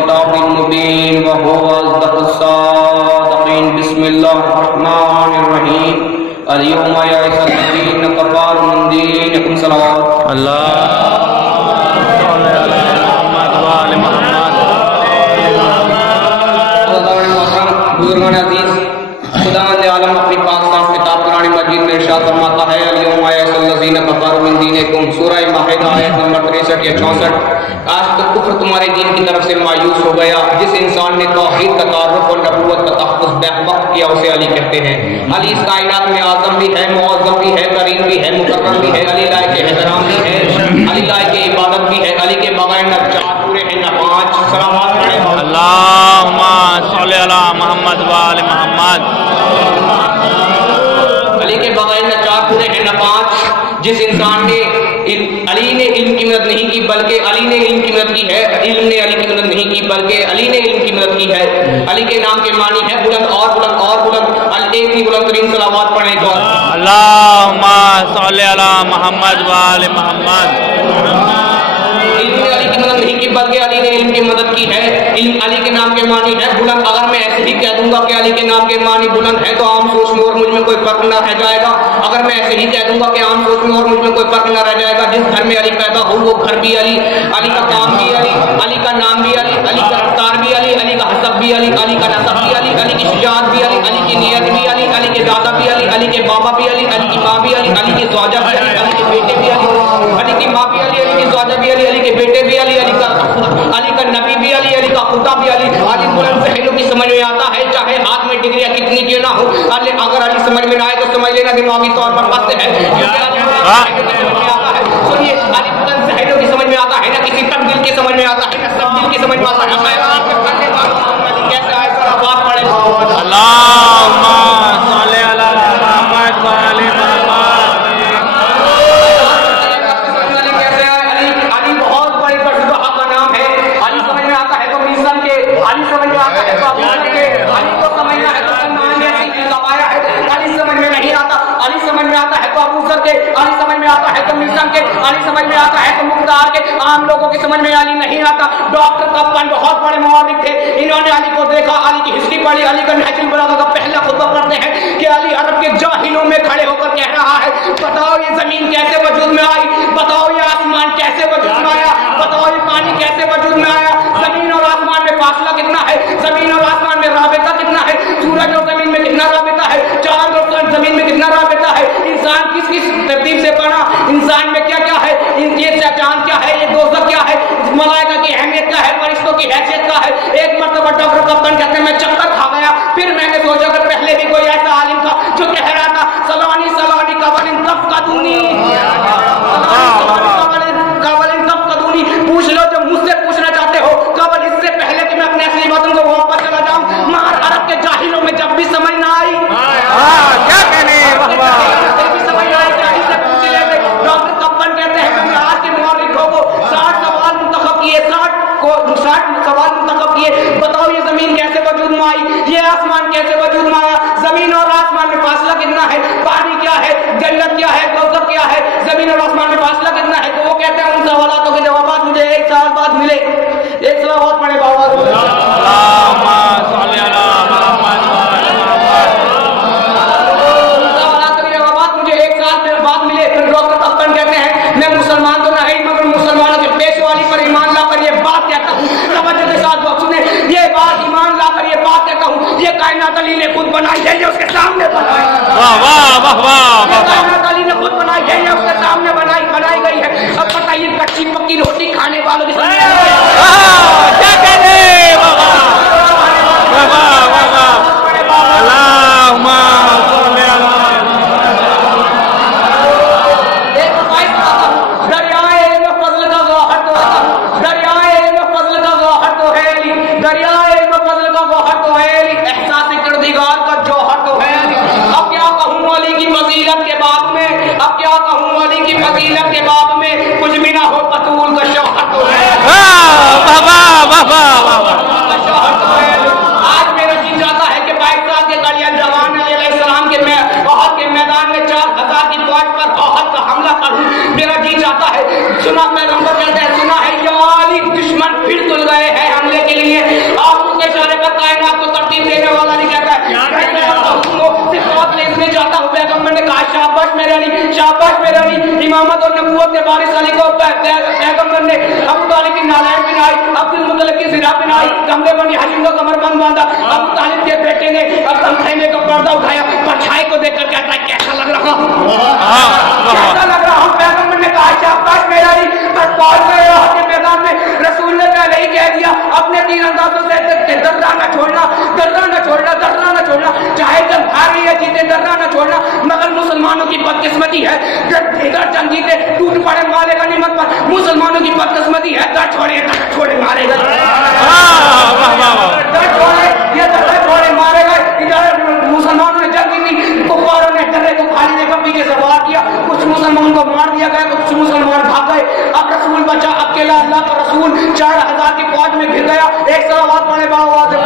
والكتاب المبين وهو أصدق الصادقين. بسم الله الرحمن الرحيم. اليوم يئس الذين كفروا من دينكم. صلوات اللہ بزرگان عزیز، خداوند عالم اپنی پاک صاف کتاب قرآن مجید میں ارشاد فرماتا ہے اليوم یئس الذین کفروا من دینکم. سورہ مائدہ آیت نمبر 63 یا 64. آج تو کفر تمہارے دین کی طرف سے مایوس ہو گیا. جس انسان نے توحید کا تعارف اور نبوت کا تحفظ وقت کیا اسے علی کہتے ہیں. علی اس کائنات میں اعظم بھی ہے، معظم بھی ہے، کریم بھی ہے، مکرم بھی ہے. علی لائق احترام بھی ہے، علی لائق عبادت بھی ہے. علی کے بغیر نہ 4 پورے ہیں نہ 5. صلوات پڑھیں. اللہم صلی علی محمد و آل محمد. علی کے بغیر نہ 4 پورے ہیں نہ 5. جس انسان نے علی نے علم کی مدد نہیں کی بلکہ علی نے علم کی مدد کی ہے. علم نے علی کی مدد نہیں کی بلکہ علی نے علم کی مدد کی ہے. علی کے نام کے معنی ہے بلند اور بلند اور بلند. ایک ہی بلند ترین صلوات پڑھیں تو اللہم صلی علی محمد و آل محمد. علم نے علی کی مدد نہیں کی بلکہ علی نے علم کی مدد کی ہے. علم علی کے نام کے معنی ہے بلند. اگر میں ایسے ہی کہہ دوں گا کہ علی کے نام کے معنی بلند ہے تو عام سوچ میں اور مجھ میں کوئی فرق نہ رہ جائے گا. اگر میں ایسے ہی کہہ دوں گا کہ عام سوچ میں اور مجھ میں کوئی فرق نہ رہ جائے گا. جس گھر میں علی پیدا ہو وہ گھر بھی علی، علی کا کام بھی علی، علی کا نام بھی علی، علی کا رفتار بھی علی، علی کا حسب بھی علی، علی کا نسب بھی علی، علی کی شجاعت بھی علی، علی کی نیت بھی علی، علی کے دادا بھی علی، علی کے بابا بھی علی، علی کی ماں بھی علی، علی کی زوجہ بھی علی، علی کے بیٹے بھی علی، علی کی ماں بھی علی، علی کی زوجہ بھی علی، علی کے بیٹے بھی علی، علی کا نبی بھی علی، علی کا خدا بھی علی. علی بلند پہلو کی سمجھ میں آتا ہے چاہے ہاتھ میں ڈگریاں کتنی کیوں نہ ہو. اگر علی سمجھ میں نہ آئے تو سمجھ لینا دماغی طور پر بس ہے. سنیے، علی بلند پہلو کی سمجھ میں آتا ہے، نہ کسی تبدیل کی سمجھ میں آتا ہے، نہ تبدیل کی سمجھ میں آتا ہے. کیسے آئے سر بات پڑھے. اللہم صلی علی محمد و آل محمد. علی سمجھ میں آتا ہے تو ابو بکر کے، علی کو سمجھنا ہے تو سلمان نے ایسی کمایا ہے. علی سمجھ میں نہیں آتا، علی سمجھ میں آتا ہے تو ابو بکر کے، علی سمجھ میں آتا ہے تو میزان کے، علی سمجھ میں آتا ہے تو مقدار کے. عام لوگوں کی سمجھ میں علی نہیں آتا. ڈاکٹر کپن بہت بڑے مورخ تھے، انہوں نے علی کو دیکھا، علی کی ہسٹری پڑھی. علی کا نہج البلاغہ کا پہلا خطبہ پڑھتے ہیں کہ علی عرب کے جاہلوں میں کھڑے ہو کر کہہ رہا ہے بتاؤ یہ زمین کیسے وجود میں آئی، بتاؤ یہ آسمان کیسے وجود میں آیا، بتاؤ یہ پانی کیسے وجود میں آیا. زمین اور آسمان میں فاصلہ کتنا ہے، زمین اور آسمان میں رابطہ کتنا ہے، سورج اور زمین میں کتنا رابطہ ہے، چاند اور زمین میں کتنا رابطہ ہے، انسان کس کس ترتیب سے بنا، انسان میں کیا کیا ہے، یہ چاند کیا ہے، یہ دوزخ کیا ہے، ملائکہ کی اہمیت کیا ہے، فرشتوں کی حیثیت کیا ہے. ایک مرتبہ ڈاکٹر کپتن کہتے ہیں میں چکر کھا گیا. پھر میں نے سوچا کہ پہلے بھی کوئی ایسا عالم تھا جو کہہ رہا تھا سلانی سلانی قبل تفقدونی، پوچھ لو جو مجھ سے پوچھنا چاہتے ہو قبل اس سے پہلے کہ میں اپنے اصلی وطن کو واپس چلا جاؤں. مگر عرب کے جاہلوں میں جب بھی سمجھ نہ آئی، کیا کہنے سمجھ نہ آئی کہ سے پوچھ لیتے. ڈاکٹر کپن کہتے ہیں کہ آج کے مورخوں کو 60 سوال منتخب کیے، 60 سوال منتخب کیے. بتاؤ یہ زمین کیسے وجود میں آئی، یہ آسمان کیسے وجود میں آیا، زمین اور آسمان میں فاصلہ کتنا ہے، پانی کیا ہے، جنت کیا ہے، دوزخ کیا ہے، زمین اور آسمان میں فاصلہ کتنا ہے. تو وہ کہتے ہیں ان سوالاتوں کے جوابات مجھے 1 سال بعد ملے. ایک صلوات پڑھے بابا. اللہم صلی علی محمد و آل محمد. سوالات کے جوابات مجھے 1 سال بعد ملے. پھر ڈاکٹر کپتن کہتے ہیں میں مسلمان تو نہیں مگر مسلمانوں کے پیشوائی پر ایمان لا کر یہ بات کہتا ہوں. توجہ کے ساتھ بات سنیں، یہ بات ایمان لا کر یہ بات کہتا ہوں، یہ کائنات علی نے خود بنائی ہے، یہ اس کے سامنے بنائی. واہ واہ واہ واہ. کائنات علی نے خود بنائی ہے، یہ اس کے سامنے بنائی گئی ہے. اب بتائیے کچی پکی روٹی کھانے والوں کی کیا کہنے. واہ واہ واہ واہ. اللہم صلی علی. دریائے فضل کا گوہر تو ہے، دریائے فضل کا گوہر تو ہے علی، دریائے فضل کا گوہر تو ہے علی، احساس کردگار کا جوہر تو ہے علی. اب کیا کہوں علی کی فضیلت کے باب میں، اب کیا کہوں علی کی فضیلت کے باب میں، کچھ بھی نہ ہو بطول کا شوہر تو ہے. शाबाश मेरे अली, शाबाश मेरे अली। इमामत और नबूवत के वारिस अली को पैगंबर ने अबू तालिब की नालैन पहनाई, अब्दुल मुतल्लिब की ज़िरा पहनाई, कंधे पर हशीम को कमरबंद बांधा। अबू तालिब के बेटे ने अपने खैमे का पर्दा उठाया, परछाई को देखकर कहता है कैसा लग रहा, कैसा लग रहा। पैगंबर ने कहा शाबाश मेरे अली। पर पहुंच गए के मैदान में, रसूल ने पहले ही कह दिया अपने तीन अंदाजों से दर्रा न छोड़ना, दर्रा न छोड़ना, दर्रा न छोड़ना। चाहे जंग हार रही है जीते, दर्रा न छोड़ना। मगर मुसलमानों की बदकिस्मती है, इधर जंग जीते टूट पड़े मारे गनीमत पर, मुसलमानों की बदकिस्मती है दर छोड़े मारेगा, दर छोड़े ये दर छोड़े मारेगा। इधर मुसलमानों ने जंग जीती, कुफारों ने दर्रे को खाली देकर पीछे से वार किया, कुछ मुसलमानों को मार दिया गया, कुछ मुसलमान भाग गए। अब रसूल बचा अकेला, अल्लाह का रसूल 4000 की फौज में घिर गया। एक सलावत पढ़े बाबा से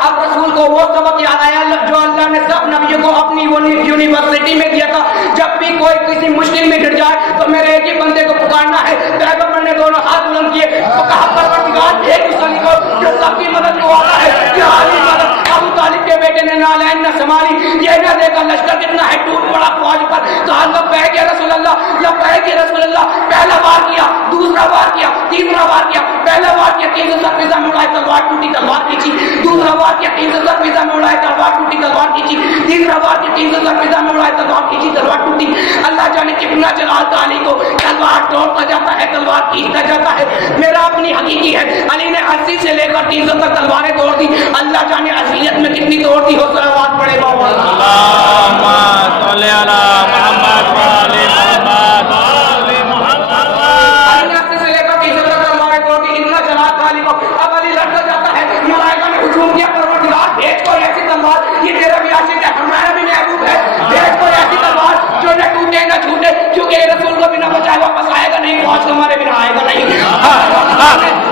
अब रसूल को वो सबक याद आया जो अल्लाह ने सब नबियों को अपनी यूनिवर्सिटी में दिया था। जब भी कोई किसी मुश्किल में गिर जाए तो मेरे एक ही बंदे को पुकारना है। पैगंबर ने दोनों हाथ बुलंद किए तो कहा परवरदिगार एक उस अली को जो सबकी मदद को आता है, क्या अली मदद। अबू तालिब के बेटे ने नालैन न संभाली, ये न देखा लश्कर कितना है, टूट पड़ा फौज पर। कहा लब्बैक या रसूल अल्लाह, लब्बैक या रसूल अल्लाह। पहला वार किया, दूसरा वार किया, तीसरा वार किया। पहला वार किया 300 सर फिजा में उड़ाए, तलवार टूटी, तलवार खींची। दूसरा वार किया 300 सर फिजा में उड़ाए, तलवार टूटी, तलवार खींची। तीसरा वार किया 300 सर फिजा में उड़ाए, तलवार खींची, तलवार टूटी। अल्लाह जाने कितना जलालता अली को, तलवार तोड़ता जाता है, तलवार खींचता जाता है। मेरा अपनी हकीकी है, अली ने 80 से लेकर 300 तक तलवारें तोड़ दी। अल्लाह जाने असलियत में कितनी तोड़ दी हो। सलावत पढ़े बाबा अल्लाहुम्मा सल्ली अला मुहम्मद व आले मुहम्मद। अली ने 80 से लेकर 300 तक तलवारें तोड़ दी। इतना जलाल था अली को। अब अली लड़ता जाता है, मलाइका ने हुजूम किया, परवरदिगार भेज कोई ऐसी तलवार, ये तेरा भी आशिक है, हमारा भी महबूब है, भेज कोई ऐसी तलवार जो न टूटे न छूटे, क्योंकि रसूल को बिना बचाए वापस आएगा नहीं, फौज को हमारे बिना आएगा नहीं।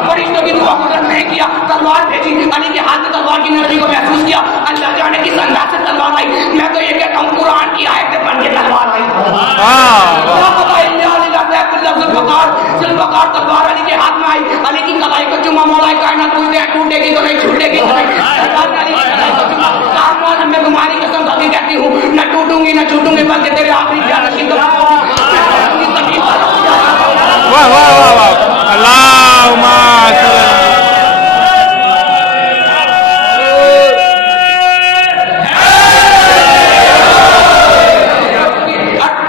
फरिश्तों की दुआ गुजर नहीं किया, तलवार भेजी। अली के हाथ में तलवार की नरमी को महसूस किया। अल्लाह जाने किस अंदाज से तलवार आई। मैं तो ये कहता हूँ कुरान की आयतें पढ़ के तलवार आई। तलवार अली के हाथ में आई, अली की कलाई को चुमा, मौला कायनात पूछते हैं टूटेगी तो नहीं, छूटेगी तो नहीं। मैं तुम्हारी कसम खा के कहती हूँ न टूटूंगी न छूटूंगी, बल्कि तेरे आखिरी क्या नसीब वाह वाह वाह वाह। अल्लाहुम्मा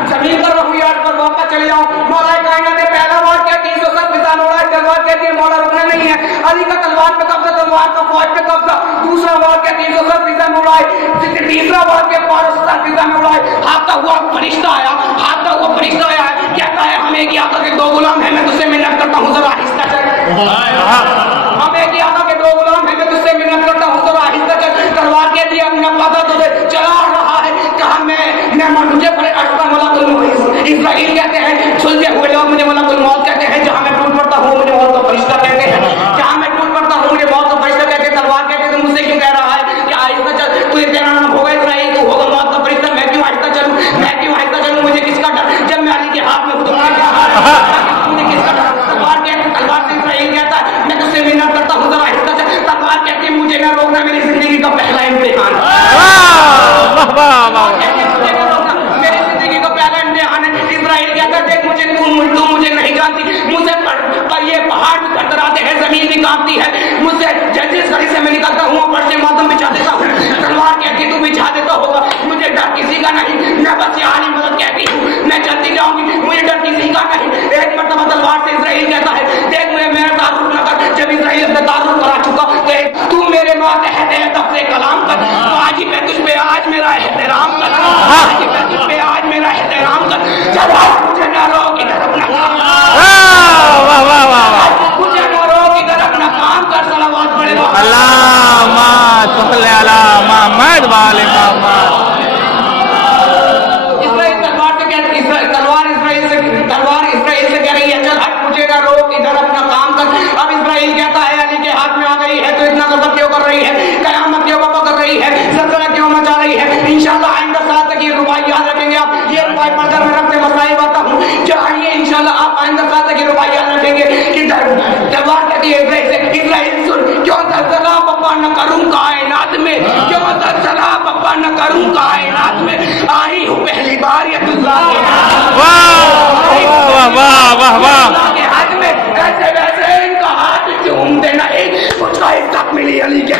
जमीन पर रफियात पर वापस चले जाओ। मौला कायनात ने पहला वार किया 300 सर फिजा में उड़ाए, तलवार कहती है मौला रुकना नहीं है। अली का तलवार पे कब्जा, तलवार का फौज पे कब्जा। दूसरा वार किया 300 सर फिजा में उड़ाए, तीसरा वार किया 500 सर फिजा में उड़ाए। हाथता हुआ फरिश्ता आया, हाथता हुआ फरिश्ता आया, कहता है हमें की आका के 2 गुलाम है, मैं तुझसे मिन्नत करता हूँ जरा आहिस्ता चल। हमें की आका के 2 गुलाम है, मैं तुझसे मिन्नत करता हूँ जरा आहिस्ता चल। तलवार कह दिया अपना पता तुझे चला रहा है। कहा मैं मुझे इस्राइल कहते हैं, सुलझे हुए लोग मुझे मलकुल मौत कहते हैं। जहाँ मैं टूट पड़ता हूँ मुझे मौत का फरिश्ता कहते हैं, जहाँ मैं टूट पड़ता हूँ मुझे मौत का फरिश्ता कहते हैं। तलवार कहते हैं मुझसे क्यों कह रहा है कि आहिस्ता चल, तुझे तेरा नाम होगा इस्राइल, तू होगा मौत का फरिश्ता। मैं क्यों आहिस्ता चलूँ, मैं क्यों आहिस्ता चलूँ, मुझे किसका डर जब मैं अली के हाथ में हूँ तो मुझे किसका डर। तलवार कहते, तलवार से इस्राइल कहता है मैं तुझसे मिन्नत करता हूँ जरा आहिस्ता चल। तलवार कहती है मुझे न रोकना, मेरी जिंदगी का पहला इम्तिहान, मेरी जिंदगी का पहला इम्तिहान है। इस्राइल कहता है देख मुझे तू मुझे नहीं जानती, मुझसे ये पहाड़ भी थरथराते हैं, जमीन भी कांपती है, मुझसे जिस घड़ी से मैं निकलता हूँ ऊपर से मातम बिछा देता हूँ। तलवार कहती तू बिछा देता होगा, मुझे डर किसी का नहीं, मैं बस यहाँ मदद कहती हूँ, मैं चलती जाऊंगी, मुझे डर किसी का नहीं। एक मरतबा तलवार से इस्राइल कहता है देख मुझे मेरा तारुफ न कर। जब इस्राइल अपना तारुफ करा चुका तो तू मेरे माँ कहते हैं तब से कलाम कर, आज ही मैं तुझ पे आज मेरा एहतराम कर, आज ही मैं तुझ पे आज मेरा एहतराम कर। जब मुझे न रोक इधर अपना काम, मुझे न रोक इधर अपना काम कर। सलावत पढ़े अल्लाहुम्मा सल्ली अला मुहम्मद व आले मुहम्मद। तलवार इस्राइल से कह रही है चल हट, मुझे ना रोक इधर अपना काम कर। अब इस्राइल कहता है अली के हाथ में आ गई है तो इतना गजब क्यों कर रही है, कयामत क्यों कर रही है, ज़लज़ला क्यों मचा रही है। इंशाल्लाह आइंदा साल तक ये रुबाई याद रखेंगे आप, ये रुबाई पढ़कर मैं अपने मसाइल आता हूँ। चाहिए इंशाल्लाह आप आइंदा साल तक ये रुबाई याद रखेंगे कि तलवार कहती है इस्राइल क्यों जलजला बाबा न करूं कायनात में, क्यों जलजला बाबा न करूं कायनात में, आई हूँ पहली बार ये अल्लाह के हाथ में, ऐसे वैसे इनका हाथ चूमते नहीं, मुझको इज्जत मिली अली के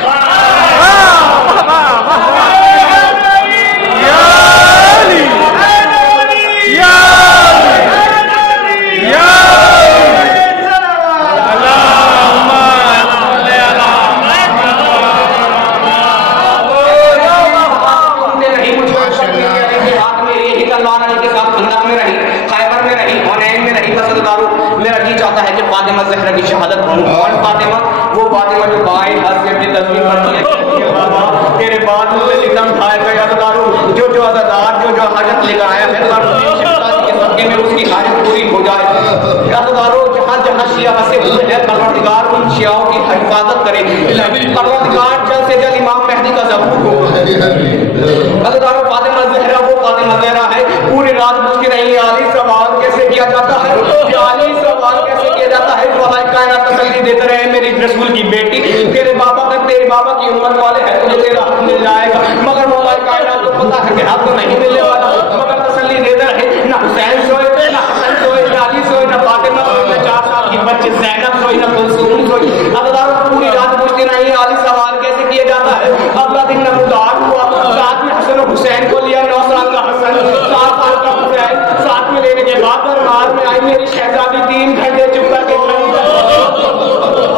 ज़हरा की शहादत कौन फातिमा, वो फातिमा जो बाएं हाथ से अपनी तस्वीर पढ़ती है, बाबा तेरे बाद मुझे सितम ढाए गया अज़दारो, जो जो अज़दार जो जो हाजत लेकर आया है के सदके में उसकी हाजत पूरी हो जाए। अज़दारो जहाँ जहाँ शिया बसे हुए हैं, परवरदिगार उन शियाओं की हिफाजत करे, परवरदिगार जल्द से जल्द इमाम मेहदी का ज़हूर हो। अज़दारो फातिमा ज़हरा वो फातिमा ज़हरा है, पूरी रात मुझकी रही आली सवाल कैसे किया जाता है, आली सवाल कैसे किया जाता है, कायनात तसल्ली देते रहे मेरी रसूल की बेटी, तेरे बाबा तक तेरे बाबा की उम्मत वाले हैं, तुझे तेरा हक मिल जाएगा, मगर मौला कायनात को पता है कि हक तो नहीं मिलने वाला, मगर तसल्ली देते रहे, ना हुसैन सोए, ना हसन सोए, ना अली सोए, ना फातिमा सोए, ना 4 साल की बच्ची ज़ैनब सोई, ना कुलसूम सोई। अल्लाह पूरी रात पूछती नहीं आली सवाल कैसे किया जाता है। अगला दिन नमूदार हुआ, साथ में हसन और हुसैन को लिया, 9 साल का हसन, 7 साल का हुसैन, साथ में लेने के बाद दरबार में आई मेरी शहजादी 3 घंटे चुप करके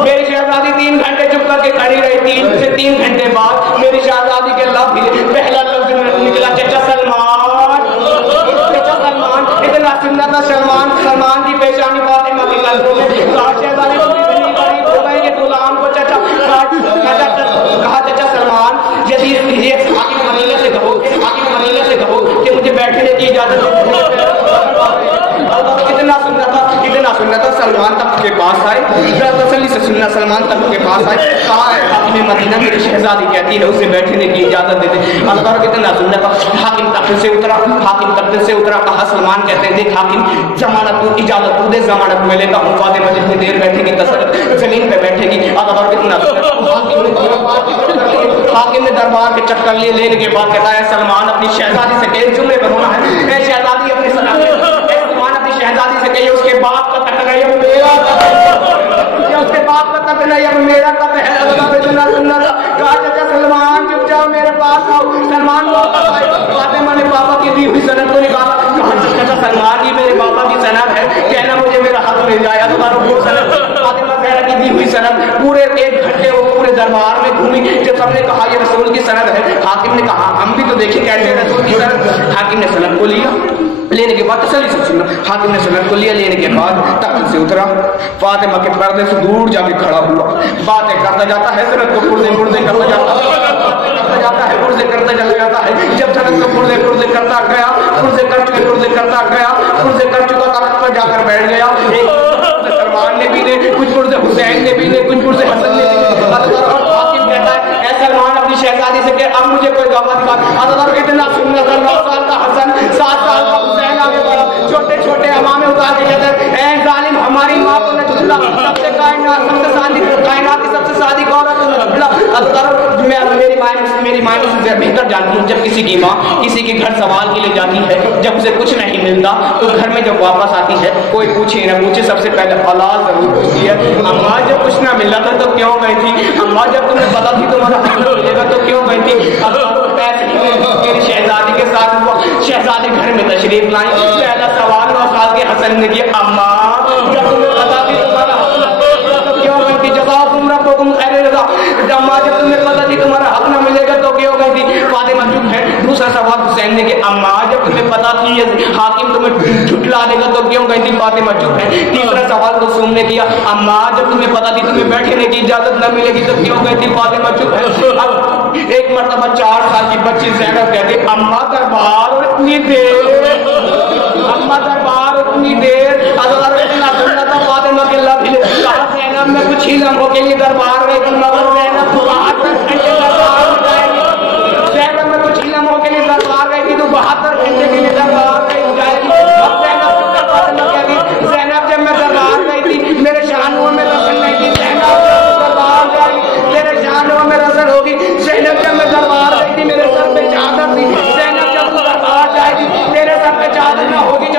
मेरी शहजादी 3 घंटे चुप करके खड़ी रही। 3 से 3 घंटे बाद मेरी शहजादी के लफ्ज़ पहला लफ्ज़ निकला, चचा सलमान, चचा सलमान। इतना सुंदर था सलमान, सलमान की पेशानी फातिमा की लफ्ज़ों में शहजादी को इतनी गरीब हो गई कि गुलाम को चचा कहा, चचा सलमान यदि ये हाकिम मदीना से कहो, हाकिम मदीना से कहो कि मुझे बैठने की इजाजत दे। कितना सुनना था सलमान तक के पास आए, तसल्ली से सुनना, सलमान तक के पास आए, कहा है हाकिम मदीना मेरी शहजादी कहती है उसे बैठने की इजाजत दे दे। अल्लाह कितना सुनना था, हाकिम तख्त से उतरा, हाकिम तख्त से उतरा, कहा सलमान कहते हैं देख हाकिम जमानत इजाजत तू दे, जमानत मैं लेता हूँ, फातिमा जितनी देर बैठेगी जमीन पे बैठेगी। अल्लाह कितना हाकिम ने दरबार के चक्कर लिए, लेने के बाद कहता है सलमान अपनी शहजादी से कहे जुम्मे पर होना है, शहजादी अपनी शहजादी से कहिए उसके बाप का तक नहीं अब मेरा उसके बाप का तक नहीं अब मेरा तक है। कहा चाचा सलमान चुप जाओ मेरे पास आओ। सलमान फातिमा ने पापा की दी हुई सनद को निकाला, कहा चाचा सलमान ये मेरे पापा की सनद है, कहना मुझे मेरा हक मिल जाए। फातिमा ज़हरा की दी हुई सनद पूरे 1 घंटे वो पूरे दरबार में घूमी। जब सबने कहा ये रसूल की सनद है, हाकिम ने कहा हम भी तो देखें कैसे रसूल की सनद। हाकिम ने सनद को लिया, लेने के बाद तसल्ली से सुना, हाकिम ने सनद को लिया, लेने के बाद तख्त से उतरा, फातिमा के पर्दे से दूर जाके खड़ा हुआ, बातें करता जाता है, सनद को पुर्जे करता जाता है, पुर्जे करता चला जाता है। जब सनद को पुर्जे करता गया, पुर्जे कर चुका तख्त पर जाकर बैठ गया। सलमान ने भी ने कुछ पुर्जे, हुसैन ने भी ने कुछ पुर्जे, हसन ने भी। हाकिम कहता है ऐ सलमान अपनी शहजादी से कह अब मुझे कोई गवाह दिखा। इतना सुंदर था, 9 साल का हसन, 7 साल का हुसैन आगे बढ़ा, छोटे छोटे हमामे उतार के कहते हैं ऐ जालिम हमारी माँ को न झुठला, सबसे कायनात की सबसे सादी औरत को न झुठला। मेरी माँ मुझसे बेहतर जानती हूँ, जब किसी की माँ किसी के घर सवाल के लिए जाती है, जब उसे कुछ नहीं मिलता तो घर में जब वापस आती है, कोई पूछे न पूछे सबसे पहले हलाल जरूर पूछती है। अम्मा जब कुछ ना मिला था तो क्यों गई थी, अम्मा जब तुम्हें पता थी तुम्हारा हक मिलेगा तो क्यों गई थी। मेरी शहजादी के साथ हुआ, शहजादी घर में तशरीफ लाई, पहला सवाल 9 साल के हसन ने किया, अम्मा जब तुम्हें पता थी तुम्हारा तो क्यों गई थी, जज़ाकुम रब्बुकुम खैर रज़ा, अम्मा जब तुम्हें पता थी तुम्हारा हक न मिलेगा तो क्यों गई थी। फातिमा चुप है। दूसरा सवाल हुसैन ने किया, अम्मा जब तुम्हें पता थी हाकिम तुम्हें झुठला देगा तो क्यों गई थी, फातिमा चुप है। तीसरा सवाल कुलसूम ने किया, अम्मा जब तुम्हें पता थी तुम्हें बैठने की इजाजत न मिलेगी तो क्यों गई थी, फातिमा चुप है। अब एक मरतबा 4 साल की बच्ची ज़ैनब कहती, अम्मा दरबार इतनी देर, अम्मा दरबार इतनी देर। अगर इतना सुनना था फातिमा के लफ्ज़, कहा ज़ैनब मैं कुछ ही लम्हों के लिए दरबार गई थी, मगर ज़ैनब तो 72 घंटे दरबार में जाएगी। ज़ैनब मैं कुछ ही लम्हों के लिए दरबार गई थी तो 72 घंटे के लिए दरबार में जाएगी। अब ज़ैनब जब मैं दरबार गई थी मेरे शानुओं में रसन नहीं थी, ज़ैनब दरबार जाएगी।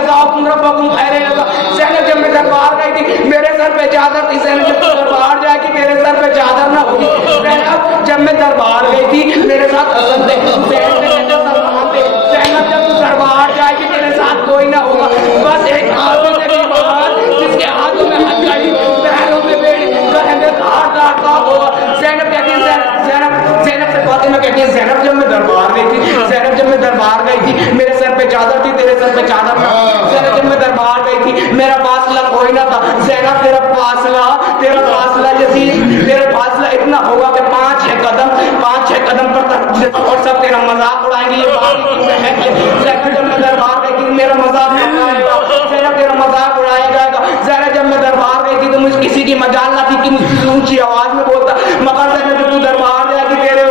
जज़ाकुम रब्बुकुम खैरन जज़ा। ज़ैनब जब मैं दरबार गई थी, मेरे सर पे चादर थी। ज़ैनब जब तू दरबार जाएगी, मेरे सर पे चादर ना होगी। ज़ैनब जब मैं दरबार गई थी, मेरे साथ हसन थे। ज़ैनब जब तू दरबार जाएगी, तेरे साथ कोई ना होगा, बस एक आदमी के बाहर जिसके हाथों में हथकड़ी, पैरों में बेड़ी, गले में धार होगा। ज़ैनब कहती है, ज़ैनब से फातिमा कहती है, ज़ैनब जब मैं दरबार गई थी, ज़ैनब जब मैं दरबार गई थी, मेरे सर पे चादर थी, तेरे सर पे चादर था। ज़ैनब जब मैं दरबार गई थी, मेरा फासला कोई ना था। ज़ैनब तेरा फासला जैसी, तेरा फासला इतना होगा कि 5-6 कदम पर तक, और सब तेरा मजाक उड़ाएंगे। ये ज़ैनब जब मैं दरबार गई थी, मेरा मजाक उड़ाएगा, ज़ैनब तेरा मजाक उड़ाया जाएगा। ज़ैनब जब मैं दरबार गई थी तो मुझे किसी की मजाल ना थी कि मुझसे ऊंची आवाज में बोलता, मगर ज़ैनब जब तू दरबार जाएगी, तेरे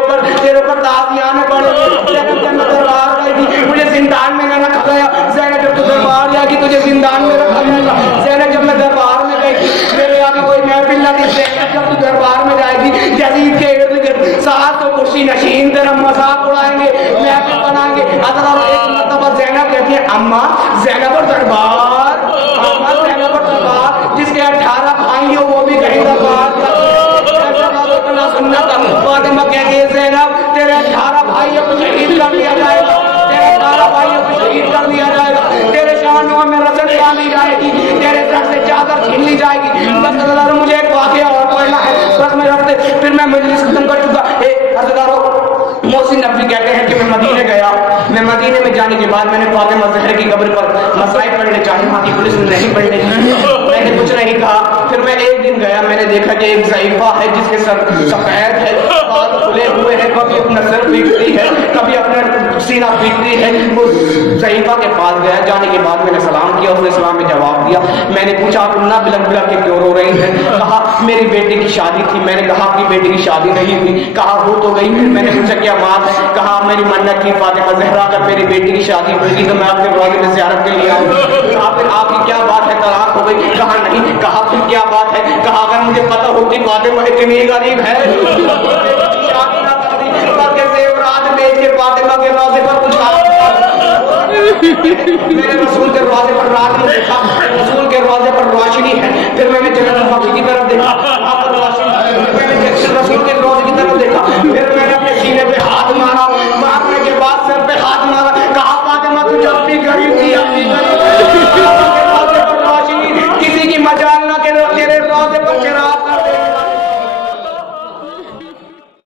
ऊपर ताज़ियाँ आने पड़ेंगे। ज़ैनब जब मैं दरबार गई थी, मुझे जिंदान में न रखा गया। ज़ैनब जब तू दरबार जाएगी, तुझे जिंदान में रखा जाएगा। ज़ैनब जब मैं दरबार में गई थी, मेरे आगे कोई महफिल ना थी। ज़ैनब जब तू दरबार में जाएगी, यजीद के इर्द गिर्द 700 कुर्सी नशीन तेरा मजाक उड़ाएंगे, महफिल बनाएंगे। अगर एक मरतबा ज़ैनब कहती है, अम्मा ज़ैनब और दरबार, अम्मा ज़ैनब और दरबार, जिसके 18 भाई हो वो भी कहीं दरबार सुनना था। फातिमा कहती है, ज़ैनब तेरे 18 भाइयों को शहीद कर दिया जाएगा, तेरे 18 भाइयों को शहीद कर दिया जाएगा, तेरे शानों में रस्म बांधी जाएगी, तेरे सर से चादर छीन ली जाएगी। बस अल्लाह, मुझे एक वाकया और पढ़ना है, बस मैं रखते फिर मैं मजलिस खत्म कर चुका। मोहसिन नकवी कहते हैं कि मैं मदीने गया, मैं मदीने में जाने के बाद मैंने फातिमा ज़हरा की कब्र पर मसाइल पढ़ने चाहे, वहाँ की पुलिस ने नहीं पढ़ने दी, मैंने कुछ नहीं कहा। फिर मैं एक दिन गया, मैंने देखा कि एक ज़ईफ़ा है जिसके सर सफेद है, बाल खुले हुए हैं, कभी अपना सर पीटती है, कभी अपना सीना पीटती है। उस ज़ईफ़ा के पास गया, जाने के बाद मैंने सलाम किया, उसने सलाम में जवाब दिया। मैंने पूछा, तुम ना बिलक बिलक के क्यों रो रही हैं? कहा, मेरी बेटी की शादी थी। मैंने कहा, आपकी बेटी की शादी नहीं हुई? कहा, हो तो गई। मैंने पूछा, क्या बात है? कहा, मेरी मन्नत थी फातिमा ज़हरा, अगर मेरी बेटी की शादी होगी तो मैं आपके रोज़े में ज़ियारत के लिए आऊँगा। कहा, फिर आपकी क्या बात है, तलाक हो गई? कहा, नहीं। कहा, फिर क्या बात है? कहा, अगर मुझे पता होती फातिमा इतनी गरीब है, शादी ना करती, बल्कि ज़ेवरात बेच के फातिमा के रोज़े पर कुछ मैंने रसूल के रोज़े पर रात में देखा, रसूल के रोज़े पर रोशनी है। फिर मैंने जन्नत बख्श की तरफ देखा,